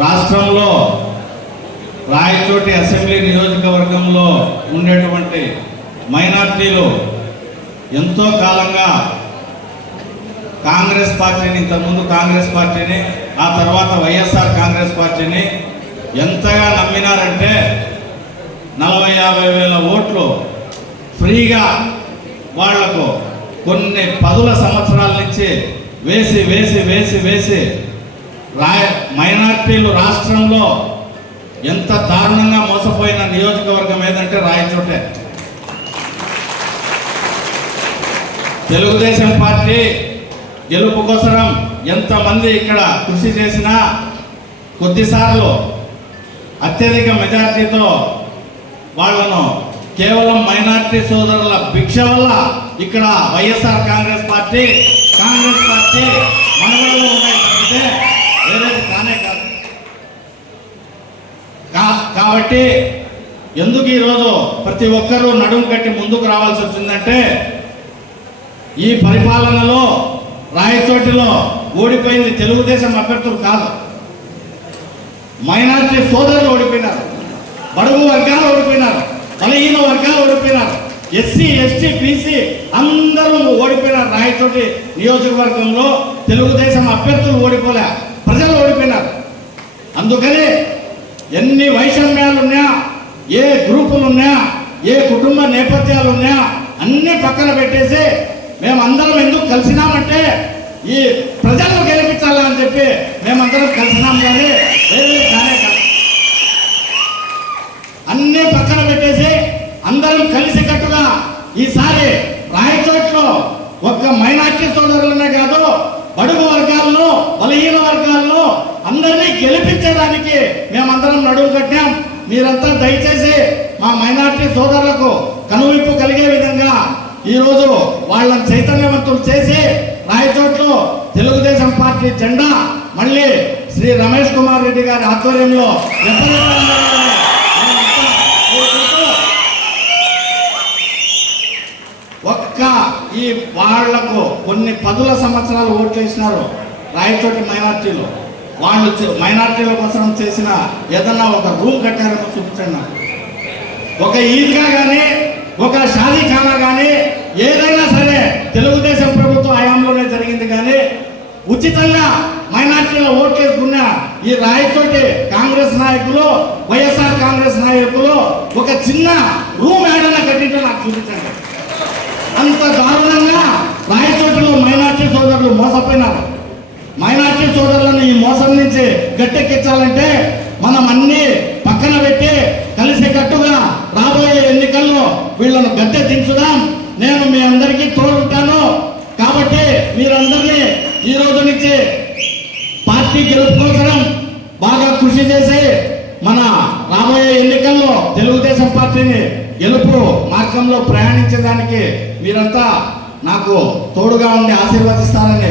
రాష్ట్రంలో రాయచోటి అసెంబ్లీ నియోజకవర్గంలో ఉండేటువంటి మైనార్టీలు ఎంతో కాలంగా కాంగ్రెస్ పార్టీని ఇంతకుముందు కాంగ్రెస్ పార్టీని ఆ తర్వాత వైఎస్ఆర్ కాంగ్రెస్ పార్టీని ఎంతగా నమ్మినారంటే నలభై యాభై వేల ఓట్లు ఫ్రీగా వాళ్ళకు కొన్ని పదుల సంవత్సరాల నుంచి వేసి వేసి వేసి వేసి రాయ మైనార్టీలు రాష్ట్రంలో ఎంత దారుణంగా మోసపోయిన నియోజకవర్గం ఏదంటే రాయచోటే. తెలుగుదేశం పార్టీ గెలుపు కోసరం ఎంతమంది ఇక్కడ కృషి చేసినా కొద్దిసార్లు అత్యధిక మెజార్టీతో వాళ్ళను కేవలం మైనార్టీ సోదరుల భిక్ష వల్ల ఇక్కడ YSR Congress party Congress party కాబట్టి ఎందుకు ఈరోజు ప్రతి ఒక్కరూ నడుము కట్టి ముందుకు రావాల్సి వచ్చిందంటే ఈ పరిపాలనలో రాయచోటిలో ఓడిపోయింది తెలుగుదేశం అభ్యర్థులు కాదు. మైనారిటీ సోదరులు ఓడిపోయినారు. బడుగు వర్గాలు ఓడిపోయినారు. బలహీన వర్గాలు ఓడిపోయినారు. ఎస్సీ ఎస్టీ బీసీ అందరూ ఓడిపోయినారు రాయచోటి నియోజకవర్గంలో. తెలుగుదేశం అభ్యర్థులు ఓడిపోలే. ప్రజలు ఓడిపోయినారు. అందుకని ఎన్ని వైషమ్యాలు ఏ గ్రూపులు ఉన్నా ఏ కుటుంబ నేపథ్యాలు ఉన్నా అన్ని పక్కన పెట్టేసి మేమందరం ఎందుకు కలిసినామంటే ఈ ప్రజలను గెలిపించాలా అని చెప్పి మేమందరం కలిసినాం కానీ వేరే కానే అన్ని పక్కన పెట్టేసి అందరం కలిసి కట్టుగా ఈసారి రాయచోట్లో ఒక్క మైనార్టీ సోదరులనే కాదు బడుగు వర్గాల్లో బలహీన వర్గాల్లో అందరినీ గెలిపించడానికి మేమందరం నడువు కట్టాం. మీరంతా దయచేసి మా మైనార్టీ సోదరులకు కనువిప్పు కలిగే విధంగా ఈరోజు వాళ్ళని చైతన్యవంతులు చేసి రాయచోట్లో తెలుగుదేశం పార్టీ జెండా మళ్ళీ శ్రీ రమేష్ కుమార్ రెడ్డి గారి ఆధ్వర్యంలో ఒక్క ఈ వాళ్ళకు కొన్ని పదుల సంవత్సరాలు ఓట్లు వేసినారు రాయచోటి మైనార్టీలు. వాళ్ళు చే- మైనార్టీల కోసం చేసిన ఏదన్నా ఒక రూమ్ కట్టారని చూపించండి నాకు. ఒక ఈద్గా కానీ ఒక షాదీఖానా కానీ ఏదైనా సరే తెలుగుదేశం ప్రభుత్వం హయాంలోనే జరిగింది కానీ ఉచితంగా మైనార్టీల ఓట్లు వేసుకున్న ఈ రాయచోటి కాంగ్రెస్ నాయకులు వైఎస్ఆర్ కాంగ్రెస్ నాయకులు ఒక చిన్న రూమ్ ఏడన్నా కట్టింటే నాకు చూపించండి. అంత దారుణంగా రాయచోటిలో మైనార్టీ సోదరులు మోసపోయినారు. మైనార్టీ సోదరులను ఈ మోసం నుంచి గట్టెక్కించాలంటే మనం అన్ని పక్కన పెట్టి కలిసికట్టుగా రాబోయే ఎన్నికల్లో వీళ్ళను గద్దె దించుదాం నేను మీ అందరికీ తోడుంటాను. కాబట్టి మీరందరినీ ఈ రోజు నుంచి పార్టీ గెలుపు కోసం బాగా కృషి చేసి మన రాబోయే ఎన్నికల్లో తెలుగుదేశం పార్టీని గెలుపు మార్గంలో ప్రయాణించడానికి మీరంతా నాకు తోడుగా ఉండి ఆశీర్వదిస్తారని